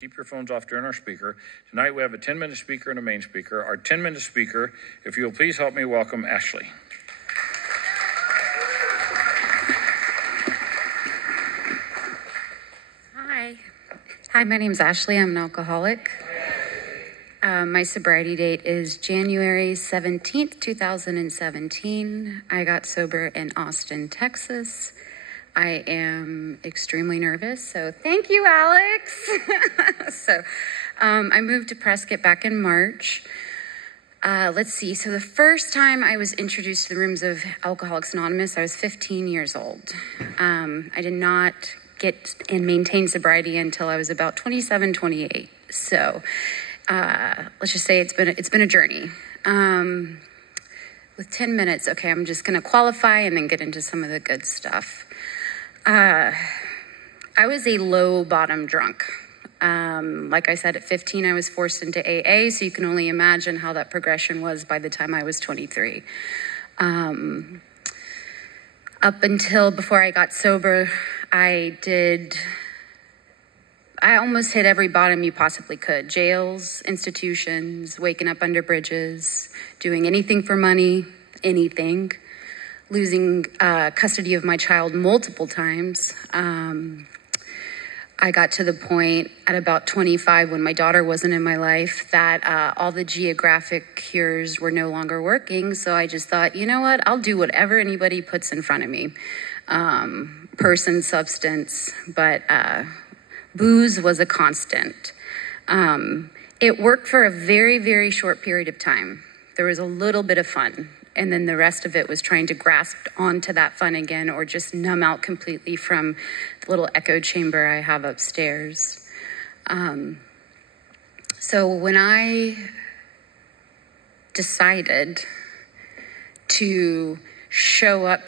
Keep your phones off during our speaker. Tonight we have a 10-minute speaker and a main speaker. Our 10-minute speaker, if you'll please help me welcome Ashley. Hi, my name's Ashley. I'm an alcoholic. My sobriety date is January 17th, 2017. I got sober in Austin, Texas. I am extremely nervous, so thank you, Alex. I moved to Prescott back in March. Let's see. So the first time I was introduced to the rooms of Alcoholics Anonymous, I was 15 years old. I did not get and maintain sobriety until I was about 27, 28. So let's just say it's been a journey. With 10 minutes, okay, I'm just going to qualify and then get into some of the good stuff. I was a low bottom drunk. Like I said, at 15, I was forced into AA, so you can only imagine how that progression was by the time I was 23. Up until before I got sober, I almost hit every bottom you possibly could. Jails, institutions, waking up under bridges, doing anything for money, anything. Losing custody of my child multiple times. I got to the point at about 25 when my daughter wasn't in my life that all the geographic cures were no longer working. So I just thought, you know what? I'll do whatever anybody puts in front of me. Person, substance, but booze was a constant. It worked for a very, very short period of time. There was a little bit of fun. And then the rest of it was trying to grasp onto that fun again or just numb out completely from the little echo chamber I have upstairs. So when I decided to show up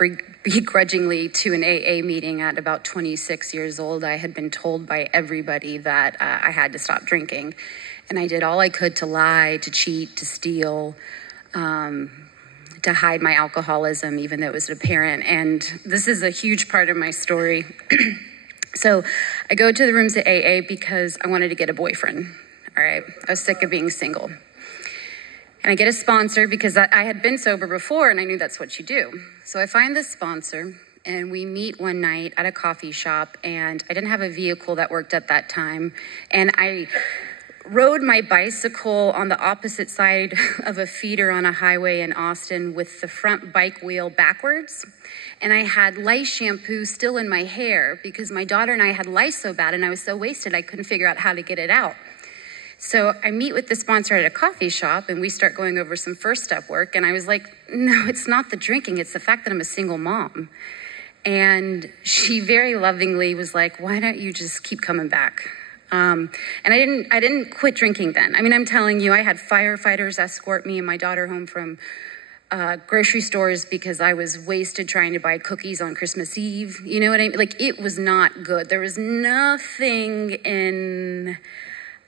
begrudgingly to an AA meeting at about 26 years old, I had been told by everybody that I had to stop drinking. And I did all I could to lie, to cheat, to steal, to hide my alcoholism, even though it was apparent. And this is a huge part of my story. So I go to the rooms at AA because I wanted to get a boyfriend. All right. I was sick of being single. And I get a sponsor because I had been sober before and I knew that's what you do. So I find this sponsor and we meet one night at a coffee shop, and I didn't have a vehicle that worked at that time. And I rode my bicycle on the opposite side of a feeder on a highway in Austin with the front bike wheel backwards. And I had lice shampoo still in my hair because my daughter and I had lice so bad and I was so wasted I couldn't figure out how to get it out. So I meet with the sponsor at a coffee shop and we start going over some first step work. And I was like, no, it's not the drinking. It's the fact that I'm a single mom. And she very lovingly was like, why don't you just keep coming back? And I didn't quit drinking then. I mean, I'm telling you, I had firefighters escort me and my daughter home from grocery stores because I was wasted trying to buy cookies on Christmas Eve. You know what I mean? Like, it was not good. There was nothing in,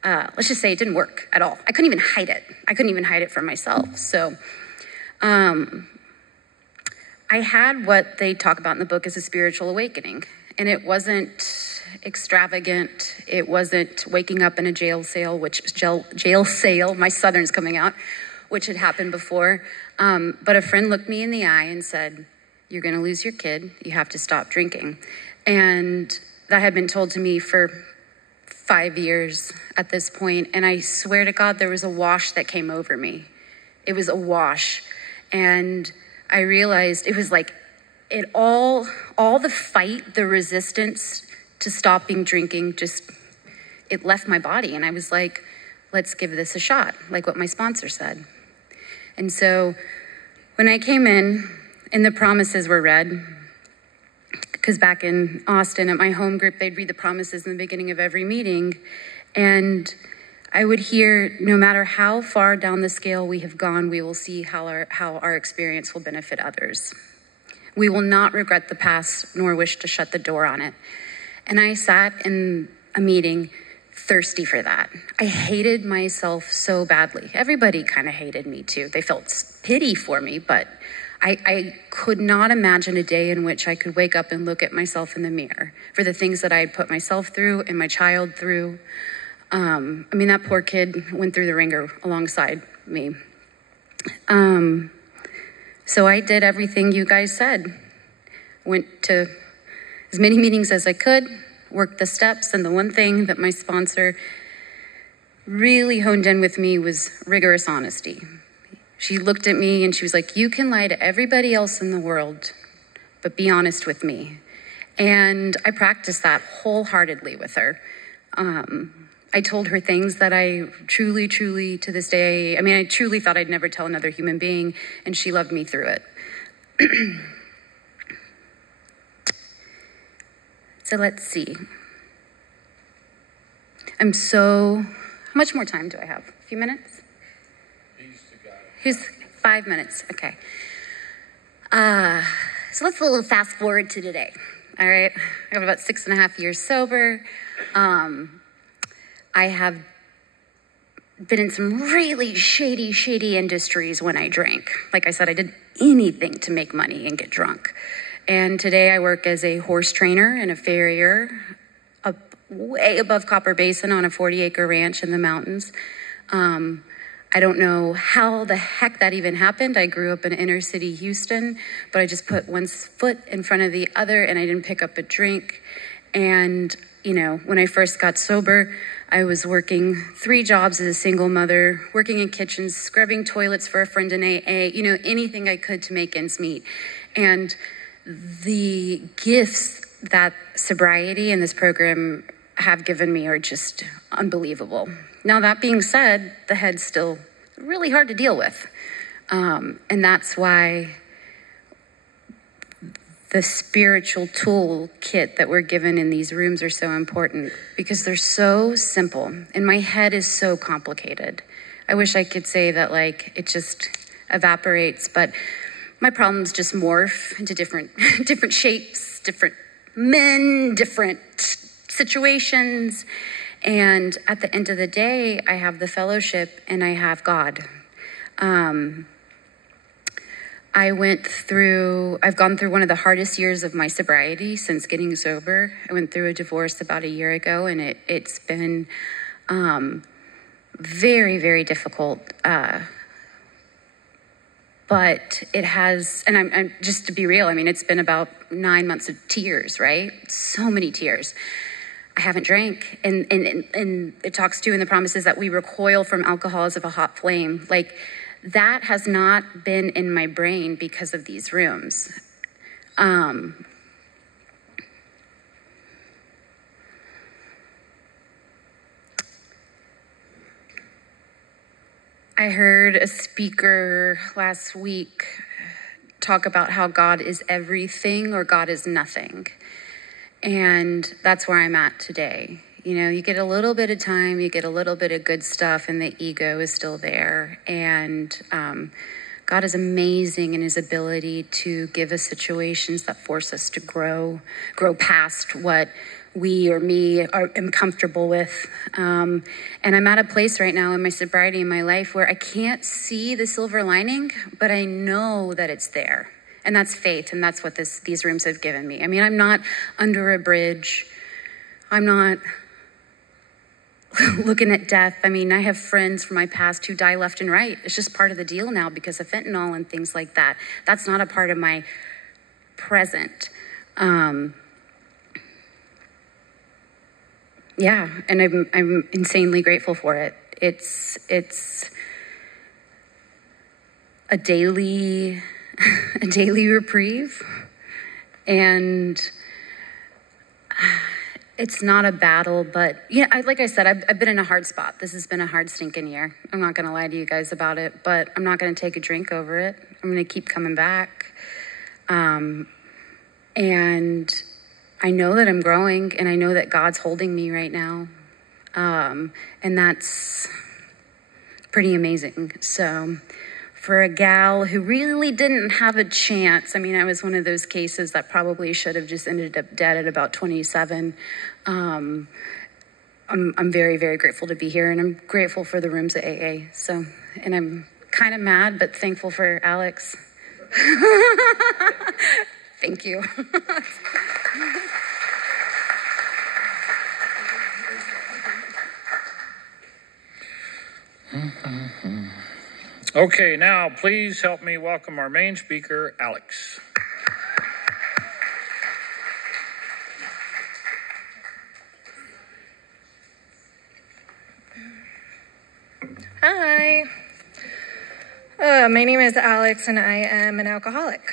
let's just say it didn't work at all. I couldn't even hide it. I couldn't even hide it from myself. So I had what they talk about in the book as a spiritual awakening. And it wasn't extravagant. It wasn't waking up in a jail cell, my Southern's coming out, which had happened before. But a friend looked me in the eye and said, you're going to lose your kid. You have to stop drinking. And that had been told to me for 5 years at this point. And I swear to God, there was a wash that came over me. It was a wash. And I realized it was like all the fight, the resistance to stopping drinking, it left my body. And I was like, let's give this a shot, like what my sponsor said. And so when I came in and the promises were read, because back in Austin at my home group, they'd read the promises in the beginning of every meeting. And I would hear, no matter how far down the scale we have gone, we will see how our experience will benefit others. We will not regret the past, nor wish to shut the door on it. And I sat in a meeting thirsty for that. I hated myself so badly. Everybody kind of hated me too. They felt pity for me, but I could not imagine a day in which I could wake up and look at myself in the mirror for the things that I had put myself through and my child through. I mean, that poor kid went through the ringer alongside me. So I did everything you guys said. Went to as many meetings as I could, worked the steps, and the one thing that my sponsor really honed in with me was rigorous honesty. She looked at me and she was like, you can lie to everybody else in the world, but be honest with me. And I practiced that wholeheartedly with her. I told her things that I truly, to this day, I truly thought I'd never tell another human being, and she loved me through it. So let's see. How much more time do I have? A few minutes? Here's 5 minutes, okay. So let's a little fast forward to today, all right? I have about 6.5 years sober. I have been in some really shady industries when I drank. Like I said, I did anything to make money and get drunk. And today I work as a horse trainer and a farrier up way above Copper Basin on a 40-acre ranch in the mountains. I don't know how the heck that even happened. I grew up in inner city Houston, but I just put one foot in front of the other and I didn't pick up a drink. And, when I first got sober, I was working 3 jobs as a single mother, working in kitchens, scrubbing toilets for a friend in AA, anything I could to make ends meet. And the gifts that sobriety and this program have given me are just unbelievable. Now, that being said, the head's still really hard to deal with. And that's why the spiritual toolkit that we're given in these rooms are so important, because they're so simple and my head is so complicated. I wish I could say that it just evaporates, but my problems just morph into different shapes, different men, different situations. And at the end of the day, I have the fellowship and I have God. I've gone through one of the hardest years of my sobriety since getting sober. I went through a divorce about a year ago, and it's been very, very difficult. But it has, and I'm just to be real, it's been about 9 months of tears, right? So many tears. I haven't drank, and it talks to in the promises that we recoil from alcohol as of a hot flame. That has not been in my brain because of these rooms. I heard a speaker last week talk about how God is everything or God is nothing. And that's where I'm at today. You get a little bit of time, you get a little bit of good stuff, and the ego is still there. And God is amazing in his ability to give us situations that force us to grow past what we or me am comfortable with. And I'm at a place right now in my sobriety in my life where I can't see the silver lining, but I know that it's there. And that's faith, and that's what these rooms have given me. I'm not under a bridge. I'm not looking at death. I have friends from my past who die left and right. It's just part of the deal now because of fentanyl and things like that. That's not a part of my present. Yeah, and I'm insanely grateful for it. It's a daily reprieve, and it's not a battle, but like I said, I've been in a hard spot. This has been a hard stinking year. I'm not going to lie to you guys about it, but I'm not going to take a drink over it. I'm going to keep coming back. And I know that I'm growing, and I know that God's holding me right now. And that's pretty amazing. So for a gal who really didn't have a chance, I was one of those cases that probably should have just ended up dead at about 27. I'm very, very grateful to be here, and I'm grateful for the rooms at AA. So, and I'm kind of mad, but thankful for Alex. Thank you. Okay, now please help me welcome our main speaker, Alex. Hi. My name is Alex, and I am an alcoholic.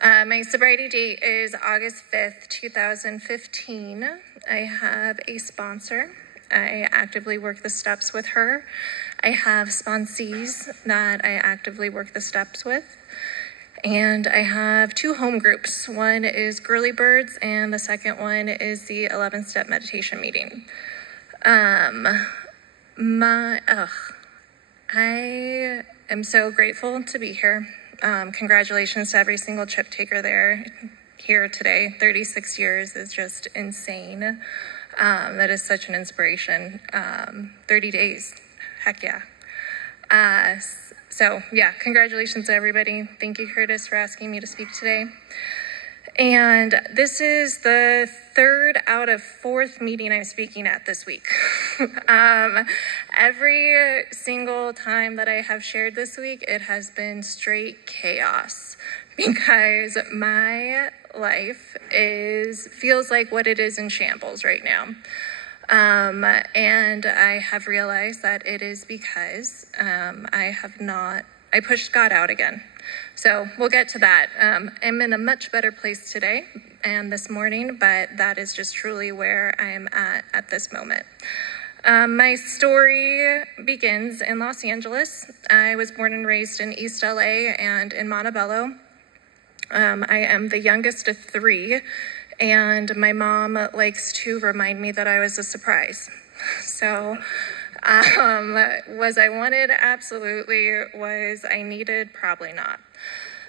My sobriety date is August 5th, 2015. I have a sponsor. I actively work the steps with her. I have sponsees that I actively work the steps with. And I have 2 home groups. One is Girly Birds, and the second one is the 11-step meditation meeting. I am so grateful to be here. Congratulations to every single chip taker here today. 36 years is just insane. That is such an inspiration. 30 days, heck yeah. Congratulations to everybody. Thank you, Curtis, for asking me to speak today. And this is the 3rd out of 4th meeting I'm speaking at this week. Every single time that I have shared this week, it has been straight chaos because my life feels like what it is in shambles right now. And I have realized that it is because I pushed God out again. So we'll get to that. I'm in a much better place today and this morning, but that is just truly where I am at this moment. My story begins in Los Angeles. I was born and raised in East LA and in Montebello. I am the youngest of 3, and my mom likes to remind me that I was a surprise. So was I wanted? Absolutely. Was I needed? Probably not.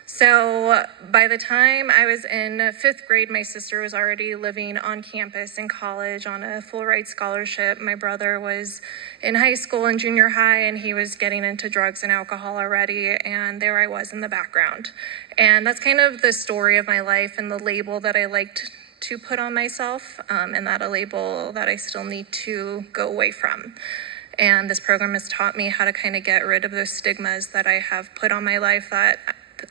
So by the time I was in 5th grade, my sister was already living on campus in college on a full ride scholarship. My brother was in high school and junior high, and he was getting into drugs and alcohol already, and there I was in the background. And that's kind of the story of my life and the label that I liked to put on myself, and that a label that I still need to go away from. And this program has taught me how to kind of get rid of those stigmas that I have put on my life that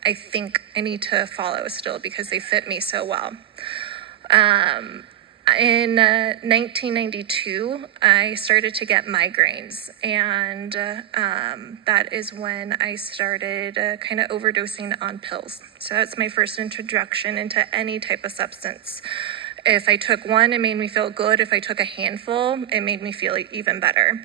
I think I need to follow still because they fit me so well. In 1992, I started to get migraines, and that is when I started kind of overdosing on pills. So that's my first introduction into any type of substance. If I took one, it made me feel good. If I took a handful, it made me feel even better.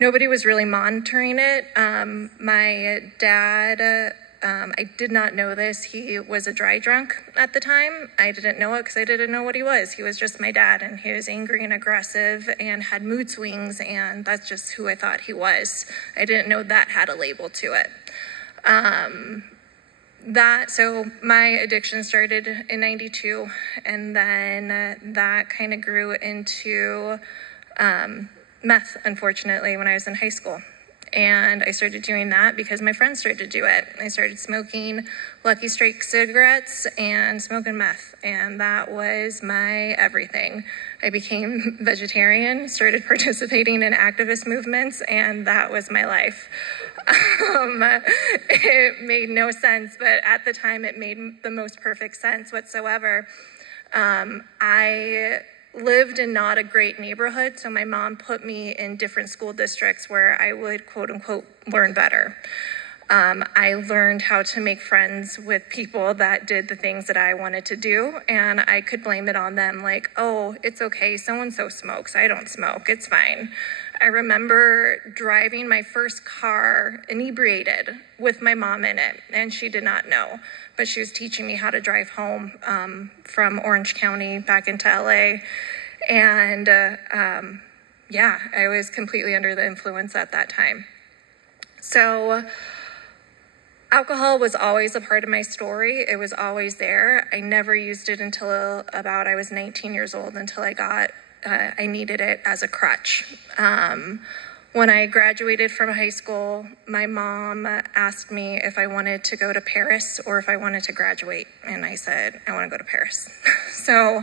Nobody was really monitoring it. My dad, I did not know this. He was a dry drunk at the time. I didn't know it because I didn't know what he was. He was just my dad, and he was angry and aggressive and had mood swings, and that's just who I thought he was. I didn't know that had a label to it. So my addiction started in 92, and then that kind of grew into meth, unfortunately, when I was in high school. And I started doing that because my friends started to do it. I started smoking Lucky Strike cigarettes and smoking meth, and that was my everything. I became vegetarian, started participating in activist movements, and that was my life. It made no sense, but at the time it made the most perfect sense whatsoever. I lived in not a great neighborhood, so my mom put me in different school districts where I would, quote unquote, learn better. I learned how to make friends with people that did the things that I wanted to do, and I could blame it on them, like, oh, it's okay, so-and-so smokes, I don't smoke, it's fine. I remember driving my first car inebriated with my mom in it, and she did not know, but she was teaching me how to drive home from Orange County back into LA. And I was completely under the influence at that time. So alcohol was always a part of my story. It was always there. I never used it until I was 19 years old, until I needed it as a crutch. When I graduated from high school, my mom asked me if I wanted to go to Paris or if I wanted to graduate. And I said, I want to go to Paris. So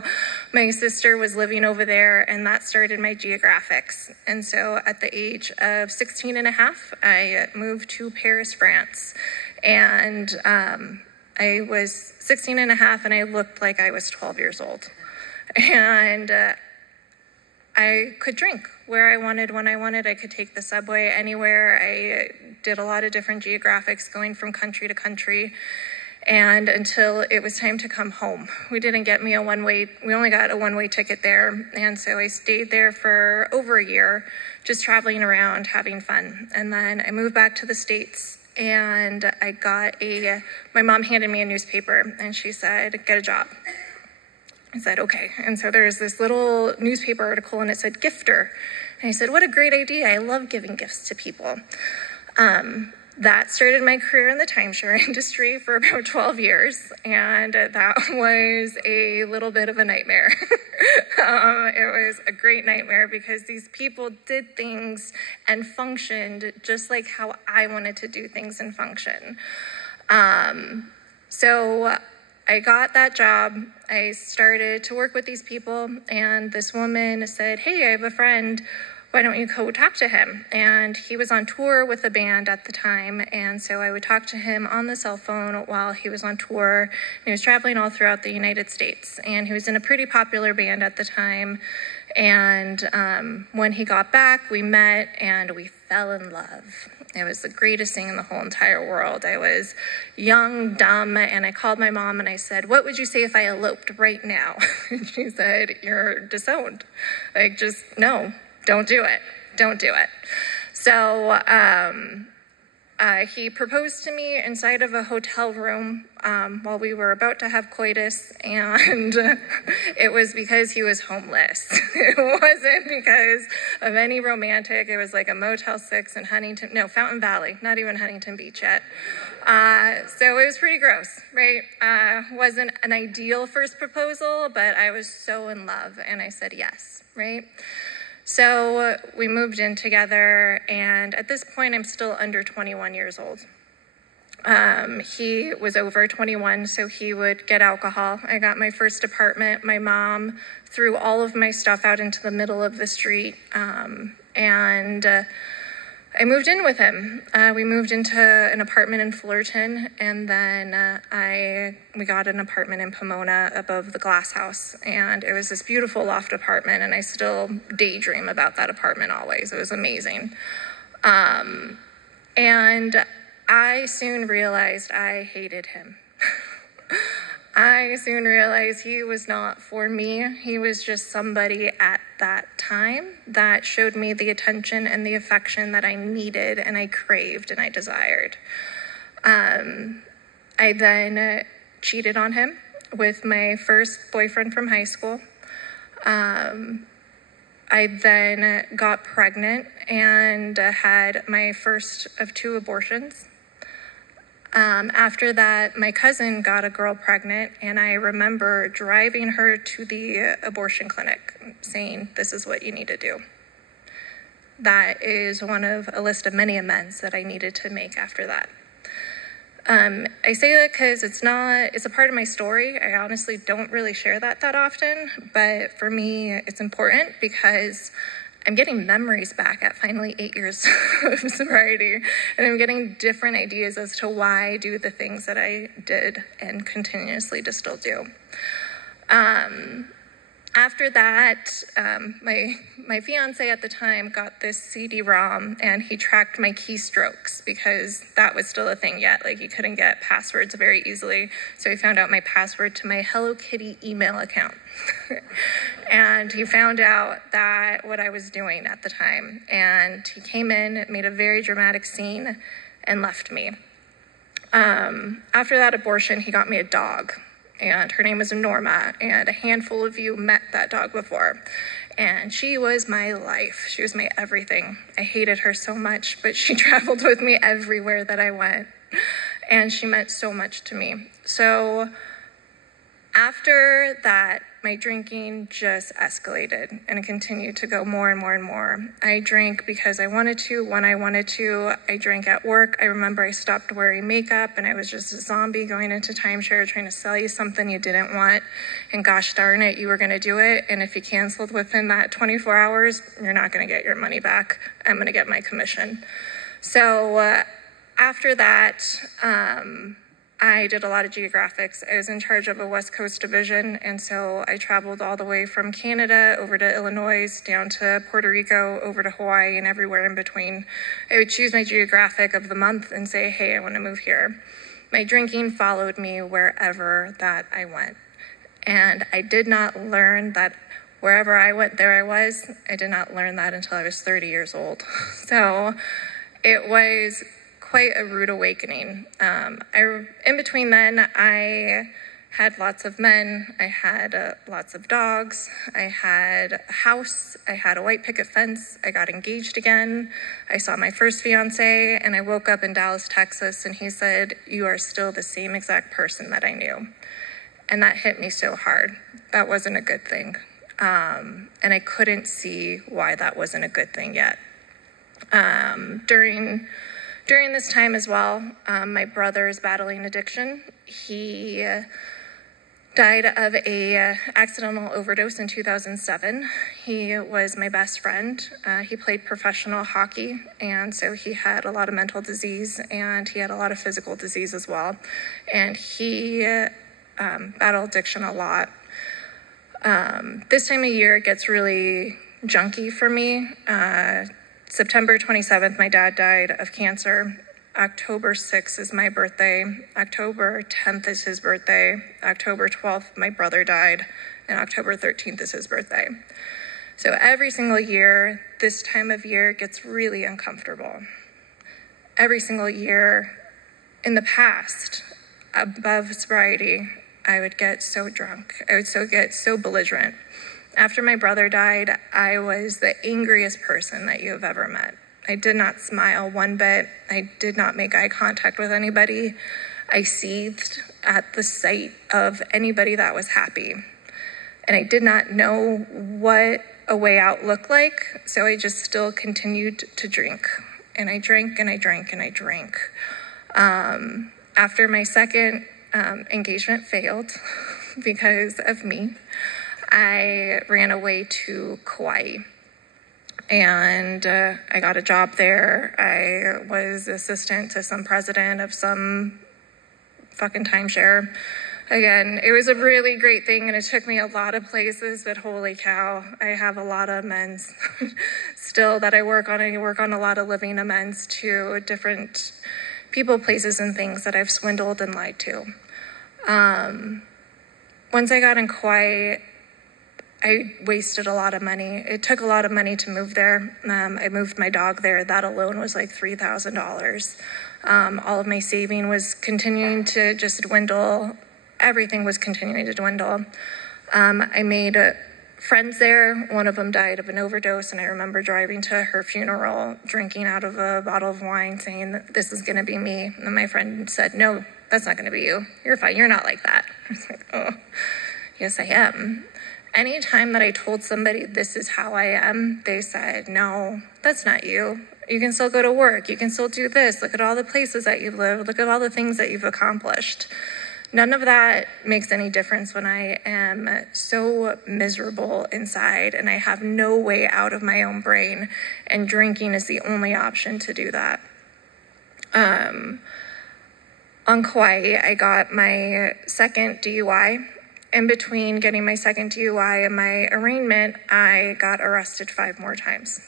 my sister was living over there, and that started my geographics. And so at the age of 16 and a half, I moved to Paris, France. And I was 16 and a half, and I looked like I was 12 years old. And I could drink where I wanted, when I wanted. I could take the subway anywhere. I did a lot of different geographics, going from country to country, and until it was time to come home. We didn't get me we only got a one-way ticket there, and so I stayed there for over a year, just traveling around, having fun. And then I moved back to the States, and I got my mom handed me a newspaper, and she said, get a job. I said, okay. And so there's this little newspaper article, and it said gifter. And I said, what a great idea. I love giving gifts to people. That started my career in the timeshare industry for about 12 years, and that was a little bit of a nightmare. It was a great nightmare because these people did things and functioned just like how I wanted to do things and function. So I got that job. I started to work with these people, and this woman said, hey, I have a friend. Why don't you go talk to him? And he was on tour with a band at the time, and so I would talk to him on the cell phone while he was on tour. He was traveling all throughout the United States, and he was in a pretty popular band at the time. And when he got back, we met, and we fell in love. It was the greatest thing in the whole entire world. I was young, dumb, and I called my mom and I said, what would you say if I eloped right now? And she said, you're disowned. Like, just, no, don't do it. Don't do it. So he proposed to me inside of a hotel room while we were about to have coitus, and it was because he was homeless. It wasn't because of any romantic. It was like a Motel 6 in Fountain Valley, not even Huntington Beach yet. So it was pretty gross, right? Wasn't an ideal first proposal, but I was so in love, and I said yes, right? So we moved in together, and at this point, I'm still under 21 years old. He was over 21, so he would get alcohol. I got my first apartment. My mom threw all of my stuff out into the middle of the street, and I moved in with him. We moved into an apartment in Fullerton, and then we got an apartment in Pomona above the Glass House, and it was this beautiful loft apartment, and I still daydream about that apartment always. It was amazing. And I soon realized I hated him. I soon realized he was not for me. He was just somebody at that time that showed me the attention and the affection that I needed and I craved and I desired. I then cheated on him with my first boyfriend from high school. I then got pregnant and had my first of 2 abortions. After that, my cousin got a girl pregnant, and I remember driving her to the abortion clinic saying, this is what you need to do. That is one of a list of many amends that I needed to make after that. I say that because it's a part of my story. I honestly don't really share that often, but for me, it's important because I'm getting memories back at finally 8 years of sobriety, and I'm getting different ideas as to why I do the things that I did and continuously to still do. After that, my fiance at the time got this CD-ROM, and he tracked my keystrokes because that was still a thing yet. Like, you couldn't get passwords very easily, so he found out my password to my Hello Kitty email account. And he found out that what I was doing at the time, and he came in, made a very dramatic scene, and left me. After that abortion, he got me a dog, and her name was Norma, and a handful of you met that dog before. And she was my life. She was my everything. I hated her so much, but she traveled with me everywhere that I went, and she meant so much to me. So after that my drinking just escalated, and it continued to go more and more and more. I drank because I wanted to, when I wanted to. I drank at work. I remember I stopped wearing makeup, and I was just a zombie going into timeshare trying to sell you something you didn't want, and gosh darn it, you were going to do it, and if you canceled within that 24 hours, you're not going to get your money back. I'm going to get my commission. So after that, I did a lot of geographics. I was in charge of a West Coast division, and so I traveled all the way from Canada over to Illinois, down to Puerto Rico, over to Hawaii, and everywhere in between. I would choose my geographic of the month and say, hey, I want to move here. My drinking followed me wherever that I went. And I did not learn that wherever I went, there I was. I did not learn that until I was 30 years old. So it was quite a rude awakening. In between then, I had lots of men. I had lots of dogs. I had a house. I had a white picket fence. I got engaged again. I saw my first fiance, and I woke up in Dallas, Texas, and he said, you are still the same exact person that I knew. And that hit me so hard. That wasn't a good thing. And I couldn't see why that wasn't a good thing yet. During this time as well, my brother is battling addiction. He died of a accidental overdose in 2007. He was my best friend. He played professional hockey, and so he had a lot of mental disease, and he had a lot of physical disease as well. And he battled addiction a lot. This time of year it gets really junky for me. September 27th, my dad died of cancer. October 6th is my birthday. October 10th is his birthday. October 12th, my brother died. And October 13th is his birthday. So every single year, this time of year gets really uncomfortable. Every single year in the past, above sobriety, I would get so drunk. I would get so belligerent. After my brother died, I was the angriest person that you have ever met. I did not smile one bit. I did not make eye contact with anybody. I seethed at the sight of anybody that was happy. And I did not know what a way out looked like, so I just still continued to drink. And I drank and I drank and I drank. After my second engagement failed because of me, I ran away to Kauai, and I got a job there. I was assistant to some president of some fucking timeshare. Again, it was a really great thing, and it took me a lot of places, but holy cow, I have a lot of amends still that I work on. I work on a lot of living amends to different people, places, and things that I've swindled and lied to. Once I got in Kauai, I wasted a lot of money. It took a lot of money to move there. I moved my dog there. That alone was like $3,000. All of my saving was continuing to just dwindle. Everything was continuing to dwindle. I made friends there. One of them died of an overdose, and I remember driving to her funeral, drinking out of a bottle of wine, saying, this is going to be me. And my friend said, no, that's not going to be you. You're fine. You're not like that. I was like, oh, yes, I am. Anytime that I told somebody this is how I am, they said, no, that's not you. You can still go to work. You can still do this. Look at all the places that you've lived. Look at all the things that you've accomplished. None of that makes any difference when I am so miserable inside and I have no way out of my own brain, and drinking is the only option to do that. On Kauai, I got my second DUI. In between getting my second DUI and my arraignment, I got arrested 5 more times.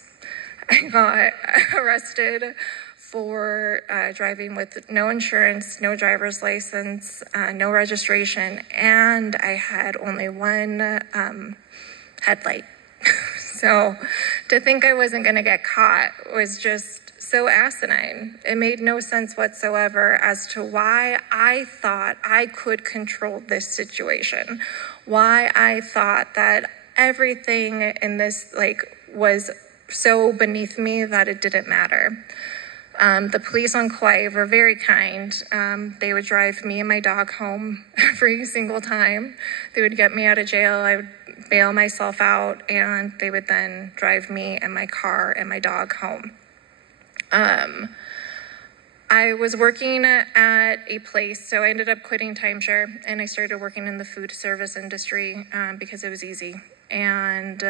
I got arrested for driving with no insurance, no driver's license, no registration, and I had only one headlight. So to think I wasn't going to get caught was just so asinine. It made no sense whatsoever as to why I thought I could control this situation, why I thought that everything in this was so beneath me that it didn't matter. The police on Kauai were very kind. They would drive me and my dog home every single time. They would get me out of jail. I would bail myself out, and they would then drive me and my car and my dog home. I was working at a place, so I ended up quitting timeshare, and I started working in the food service industry because it was easy. And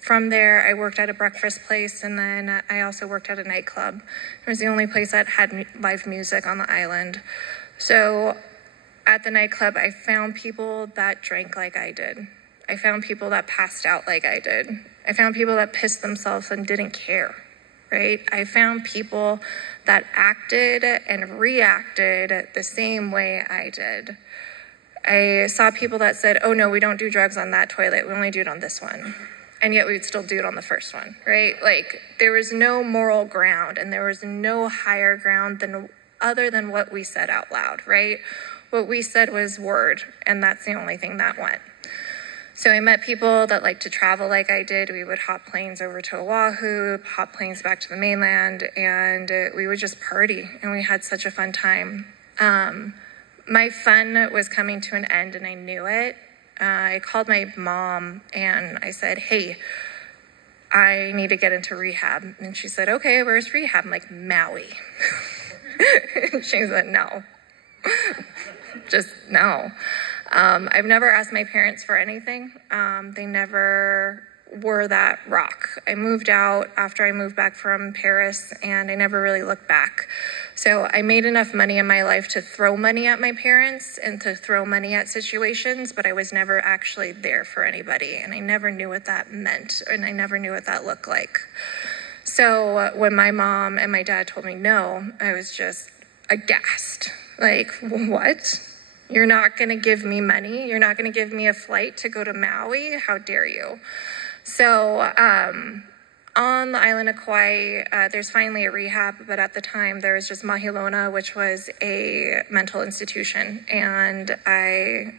from there, I worked at a breakfast place, and then I also worked at a nightclub. It was the only place that had live music on the island. So at the nightclub, I found people that drank like I did. I found people that passed out like I did. I found people that pissed themselves and didn't care, right? I found people that acted and reacted the same way I did. I saw people that said, oh no, we don't do drugs on that toilet, we only do it on this one. And yet we'd still do it on the first one, right? Like, there was no moral ground, and there was no higher ground other than what we said out loud, right? What we said was word, and that's the only thing that went. So I met people that liked to travel like I did. We would hop planes over to Oahu, hop planes back to the mainland, and we would just party, and we had such a fun time. My fun was coming to an end, and I knew it. I called my mom, and I said, hey, I need to get into rehab. And she said, okay, where's rehab? I'm like, Maui. She said, no. Just no. I've never asked my parents for anything. They never were that rock. I moved out after I moved back from Paris, and I never really looked back. So I made enough money in my life to throw money at my parents and to throw money at situations, but I was never actually there for anybody, and I never knew what that meant, and I never knew what that looked like. So when my mom and my dad told me no, I was just aghast. Like, what? You're not going to give me money? You're not going to give me a flight to go to Maui? How dare you? So on the island of Kauai, there's finally a rehab, but at the time there was just Mahilona, which was a mental institution, and I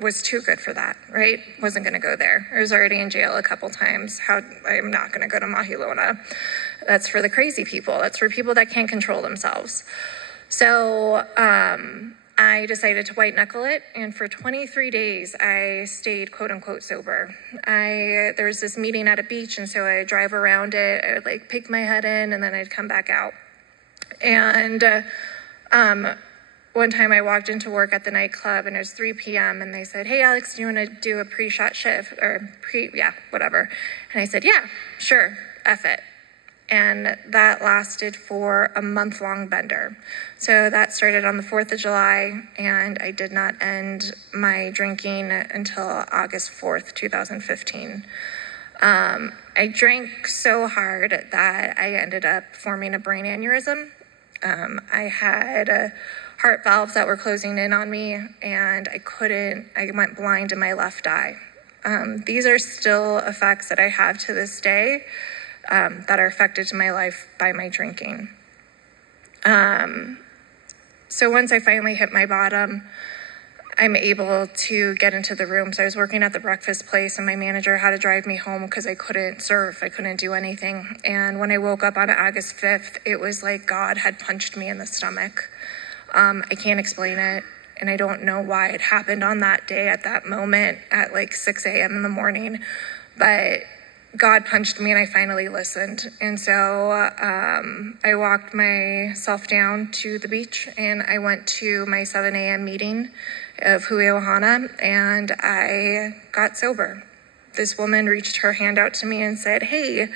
was too good for that, right? Wasn't going to go there. I was already in jail a couple times. I'm not going to go to Mahilona. That's for the crazy people. That's for people that can't control themselves. So I decided to white knuckle it, and for 23 days I stayed quote unquote sober. There was this meeting at a beach, and so I'd drive around it. I would like pick my head in, and then I'd come back out. And one time I walked into work at the nightclub, and it was 3 p.m. and they said, hey Alex, do you want to do a pre-shot shift or whatever? And I said, yeah, sure, F it. And that lasted for a month-long bender. So that started on the 4th of July, and I did not end my drinking until August 4th, 2015. I drank so hard that I ended up forming a brain aneurysm. I had heart valves that were closing in on me, and I went blind in my left eye. These are still effects that I have to this day. That are affected to my life by my drinking. So once I finally hit my bottom, I'm able to get into the room. So I was working at the breakfast place, and my manager had to drive me home because I couldn't surf. I couldn't do anything. And when I woke up on August 5th, it was like God had punched me in the stomach. I can't explain it, and I don't know why it happened on that day at that moment at like 6 a.m. in the morning, but God punched me, and I finally listened. And so I walked myself down to the beach, and I went to my 7 a.m. meeting of Hui Ohana, and I got sober. This woman reached her hand out to me and said, hey,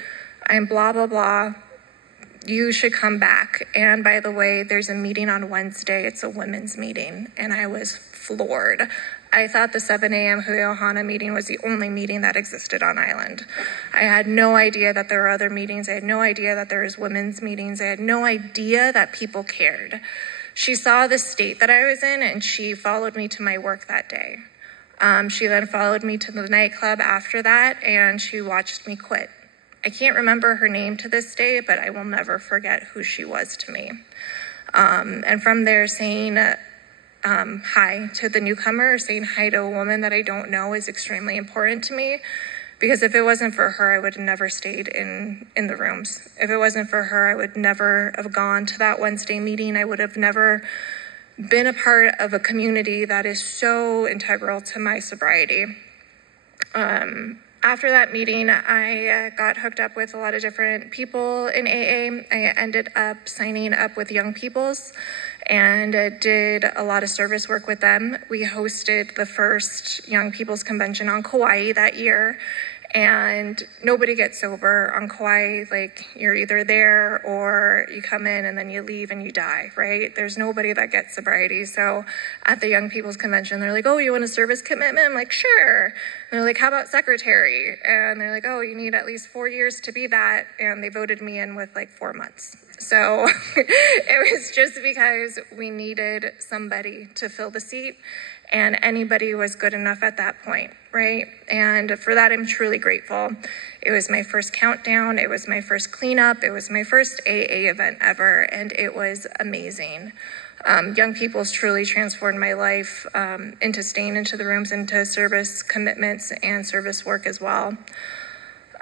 I'm blah, blah, blah. You should come back. And by the way, there's a meeting on Wednesday. It's a women's meeting. And I was floored. I thought the 7 a.m. Hui Ohana meeting was the only meeting that existed on island. I had no idea that there were other meetings. I had no idea that there was women's meetings. I had no idea that people cared. She saw the state that I was in, and she followed me to my work that day. She then followed me to the nightclub after that, and she watched me quit. I can't remember her name to this day, but I will never forget who she was to me. And from there, saying hi to the newcomer, or saying hi to a woman that I don't know is extremely important to me, Because if it wasn't for her, I would have never stayed in the rooms. If it wasn't for her, I would never have gone to that Wednesday meeting. I would have never been a part of a community that is so integral to my sobriety. After that meeting, I got hooked up with a lot of different people in AA. I ended up signing up with Young People's and did a lot of service work with them. We hosted the first Young People's Convention on Kauai that year, and nobody gets sober on Kauai. Like, you're either there or you come in and then you leave and you die, right? There's nobody that gets sobriety. So at the Young People's Convention, they're like, oh, you want a service commitment? I'm like, sure. And they're like, how about secretary? And they're like, oh, you need at least 4 years to be that. And they voted me in with like 4 months. So it was just because we needed somebody to fill the seat, and anybody was good enough at that point, right? And for that, I'm truly grateful. It was my first countdown. It was my first cleanup. It was my first AA event ever, and it was amazing. Young People's truly transformed my life into staying into the rooms, into service commitments and service work as well.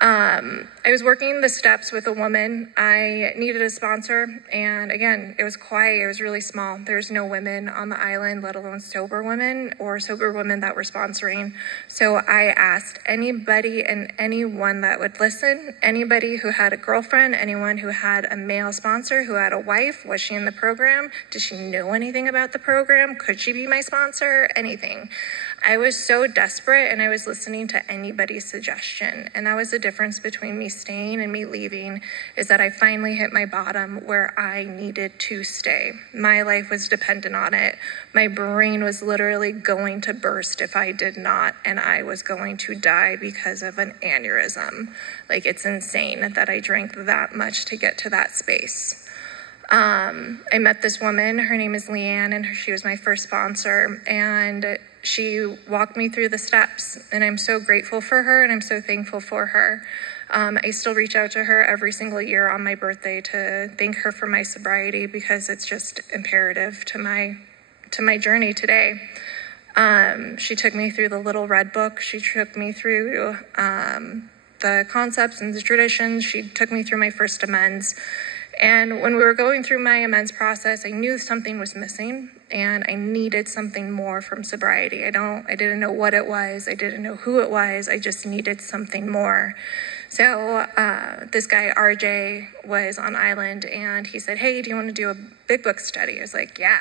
I was working the steps with a woman. I needed a sponsor, and again, it was quiet. It was really small. There's no women on the island, let alone sober women or sober women that were sponsoring. So I asked anybody and anyone that would listen, anybody who had a girlfriend, anyone who had a male sponsor, who had a wife, was she in the program? Did she know anything about the program? Could she be my sponsor? Anything. I was so desperate, and I was listening to anybody's suggestion. And that was the difference between me staying and me leaving, is that I finally hit my bottom where I needed to stay. My life was dependent on it. My brain was literally going to burst if I did not, and I was going to die because of an aneurysm. Like, it's insane that I drank that much to get to that space. I met this woman. Her name is Leanne, and she was my first sponsor, and she walked me through the steps, and I'm so grateful for her, and I'm so thankful for her. I still reach out to her every single year on my birthday to thank her for my sobriety, because it's just imperative to my journey today. She took me through the Little Red Book. She took me through the concepts and the traditions. She took me through my first amends. And when we were going through my amends process, I knew something was missing, and I needed something more from sobriety. I didn't know what it was. I didn't know who it was. I just needed something more. So this guy, RJ, was on island, and he said, hey, do you want to do a big book study? I was like, yeah,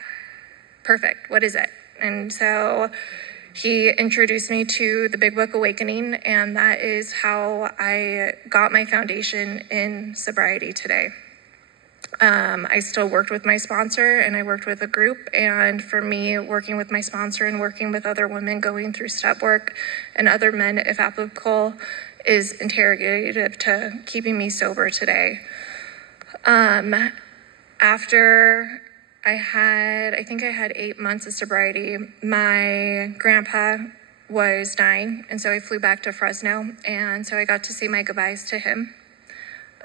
perfect. What is it? And so he introduced me to the Big Book Awakening, and that is how I got my foundation in sobriety today. I still worked with my sponsor, and I worked with a group, and for me, working with my sponsor and working with other women going through step work and other men, if applicable, is interrogative to keeping me sober today. After I think I had 8 months of sobriety, my grandpa was dying, and so I flew back to Fresno, and so I got to say my goodbyes to him.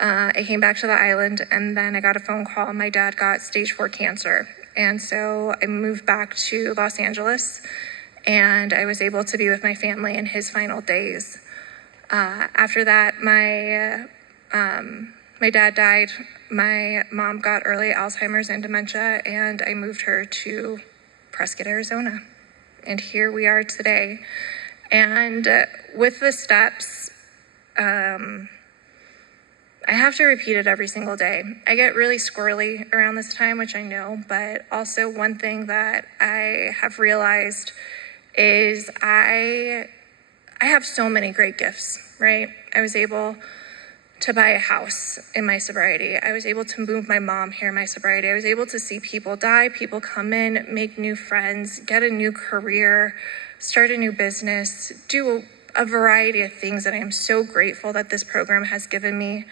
I came back to the island, and then I got a phone call. My dad got stage 4 cancer. And so I moved back to Los Angeles, and I was able to be with my family in his final days. After that, my dad died. My mom got early Alzheimer's and dementia, and I moved her to Prescott, Arizona. And here we are today. And with the steps, I have to repeat it every single day. I get really squirrely around this time, which I know, but also one thing that I have realized is I have so many great gifts, right? I was able to buy a house in my sobriety. I was able to move my mom here in my sobriety. I was able to see people die, people come in, make new friends, get a new career, start a new business, do a variety of things that I am so grateful that this program has given me.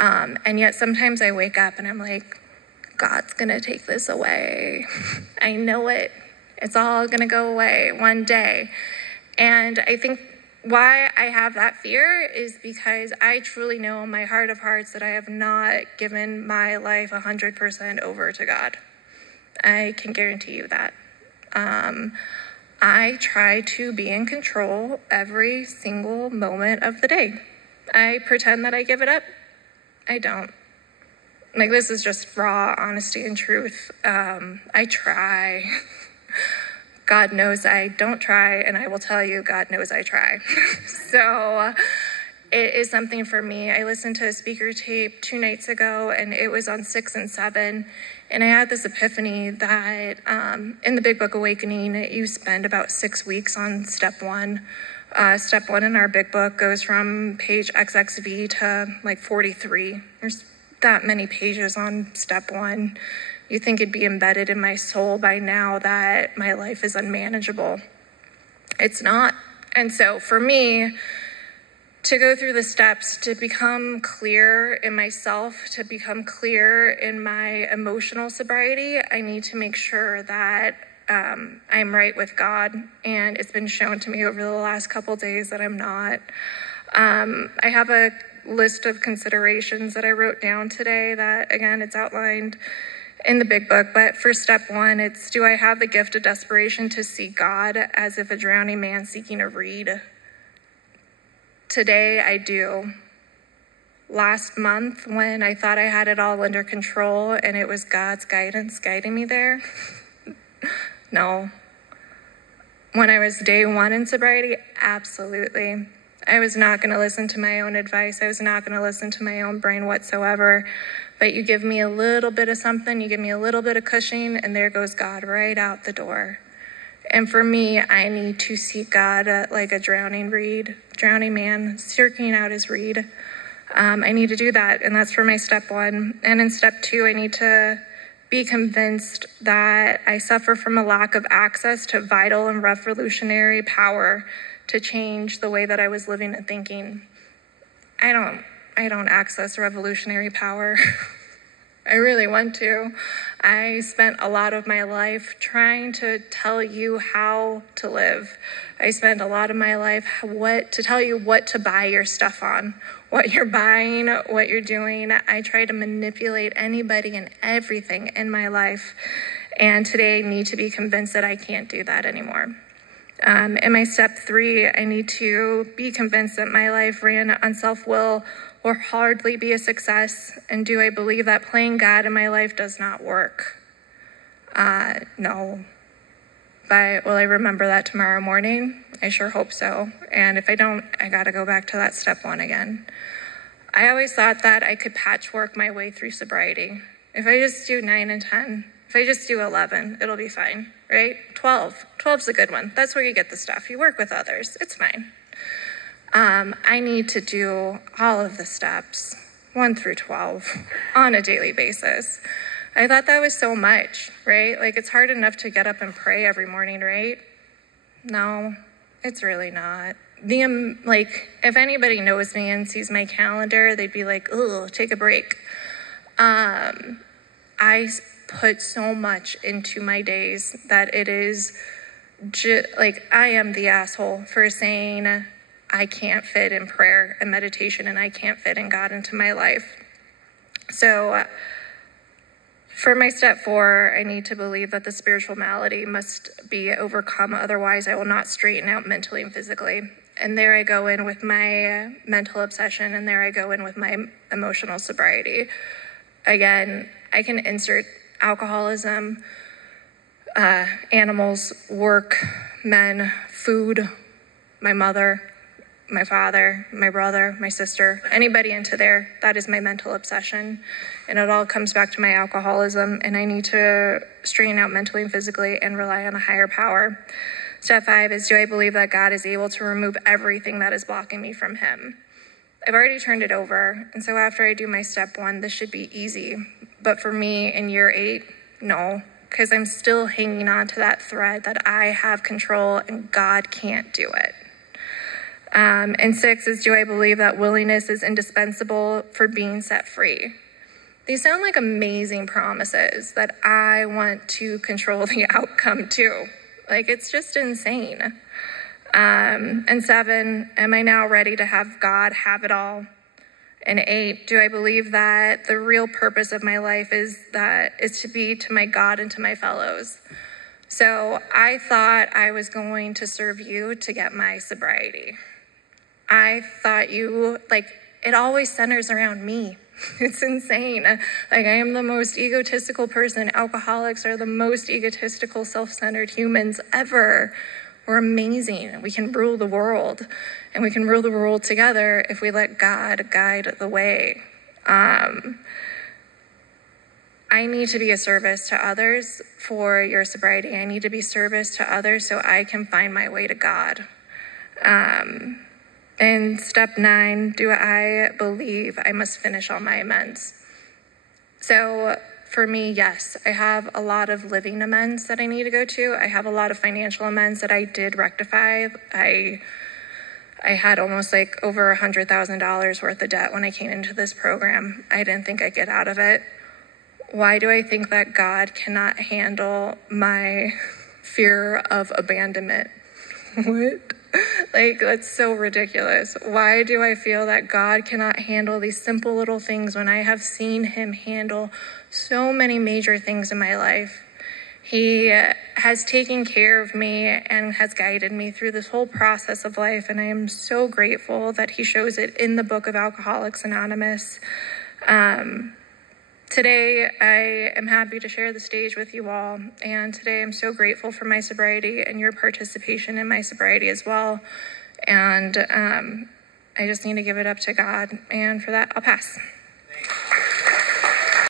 And yet sometimes I wake up and I'm like, God's gonna take this away. I know it. It's all gonna go away one day. And I think why I have that fear is because I truly know in my heart of hearts that I have not given my life 100% over to God. I can guarantee you that. I try to be in control every single moment of the day. I pretend that I give it up. I don't. Like, this is just raw honesty and truth. I try. God knows I don't try, and I will tell you, God knows I try. So it is something for me. I listened to a speaker tape 2 nights ago, and it was on 6 and 7. And I had this epiphany that in the Big Book Awakening, you spend about 6 weeks on step 1. Step 1 in our Big Book goes from page XXV to like 43. There's that many pages on step 1. You think it'd be embedded in my soul by now that my life is unmanageable. It's not. And so for me, to go through the steps, to become clear in myself, to become clear in my emotional sobriety, I need to make sure that I'm right with God. And it's been shown to me over the last couple days that I'm not. I have a list of considerations that I wrote down today that, again, it's outlined in the Big Book. But for step 1, it's, do I have the gift of desperation to seek God as if a drowning man seeking a reed? Today, I do. Last month, when I thought I had it all under control and it was God's guidance guiding me there, no. When I was day 1 in sobriety, absolutely. I was not going to listen to my own advice. I was not going to listen to my own brain whatsoever. But you give me a little bit of something, you give me a little bit of Cushing, and there goes God right out the door. And for me, I need to seek God like a drowning man, searching out his reed. I need to do that, and that's for my step 1. And in step 2, I need to be convinced that I suffer from a lack of access to vital and revolutionary power to change the way that I was living and thinking. I don't access revolutionary power. I really want to. I spent a lot of my life trying to tell you how to live. I spent a lot of my life to tell you what to buy your stuff on, what you're buying, what you're doing. I try to manipulate anybody and everything in my life. And today I need to be convinced that I can't do that anymore. In my step 3, I need to be convinced that my life ran on self-will will hardly be a success. And do I believe that playing God in my life does not work? No. But will I remember that tomorrow morning? I sure hope so. And if I don't, I got to go back to that step 1 again. I always thought that I could patchwork my way through sobriety. If I just do 9 and 10, if I just do 11, it'll be fine, right? 12. 12's a good one. That's where you get the stuff. You work with others. It's fine. I need to do all of the steps, 1 through 12, on a daily basis. I thought that was so much, right? Like, it's hard enough to get up and pray every morning, right? No, it's really not. If anybody knows me and sees my calendar, they'd be like, "Ugh, take a break." I put so much into my days that it is I am the asshole for saying I can't fit in prayer and meditation and I can't fit in God into my life. So for my step 4, I need to believe that the spiritual malady must be overcome. Otherwise, I will not straighten out mentally and physically. And there I go in with my mental obsession, and there I go in with my emotional sobriety. Again, I can insert alcoholism, animals, work, men, food, my mother, my father, my brother, my sister, anybody into there. That is my mental obsession. And it all comes back to my alcoholism, and I need to straighten out mentally and physically and rely on a higher power. Step 5 is, do I believe that God is able to remove everything that is blocking me from him? I've already turned it over, and so after I do my step 1, this should be easy. But for me in year 8, no, because I'm still hanging on to that thread that I have control and God can't do it. And 6 is, do I believe that willingness is indispensable for being set free? These sound like amazing promises that I want to control the outcome too. Like, it's just insane. And 7, am I now ready to have God have it all? And 8, do I believe that the real purpose of my life is to be to my God and to my fellows? So I thought I was going to serve you to get my sobriety. I thought it always centers around me. It's insane. I am the most egotistical person. Alcoholics are the most egotistical, self-centered humans ever. We're amazing. We can rule the world, and we can rule the world together if we let God guide the way. I need to be a service to others for your sobriety. I need to be service to others so I can find my way to God. And step 9, do I believe I must finish all my amends? So for me, yes, I have a lot of living amends that I need to go to. I have a lot of financial amends that I did rectify. I had almost over $100,000 worth of debt when I came into this program. I didn't think I'd get out of it. Why do I think that God cannot handle my fear of abandonment? What? That's so ridiculous. Why do I feel that God cannot handle these simple little things when I have seen him handle so many major things in my life? He has taken care of me and has guided me through this whole process of life, and I am so grateful that he shows it in the book of Alcoholics Anonymous. Today, I am happy to share the stage with you all, and today I'm so grateful for my sobriety and your participation in my sobriety as well, and I just need to give it up to God, and for that, I'll pass.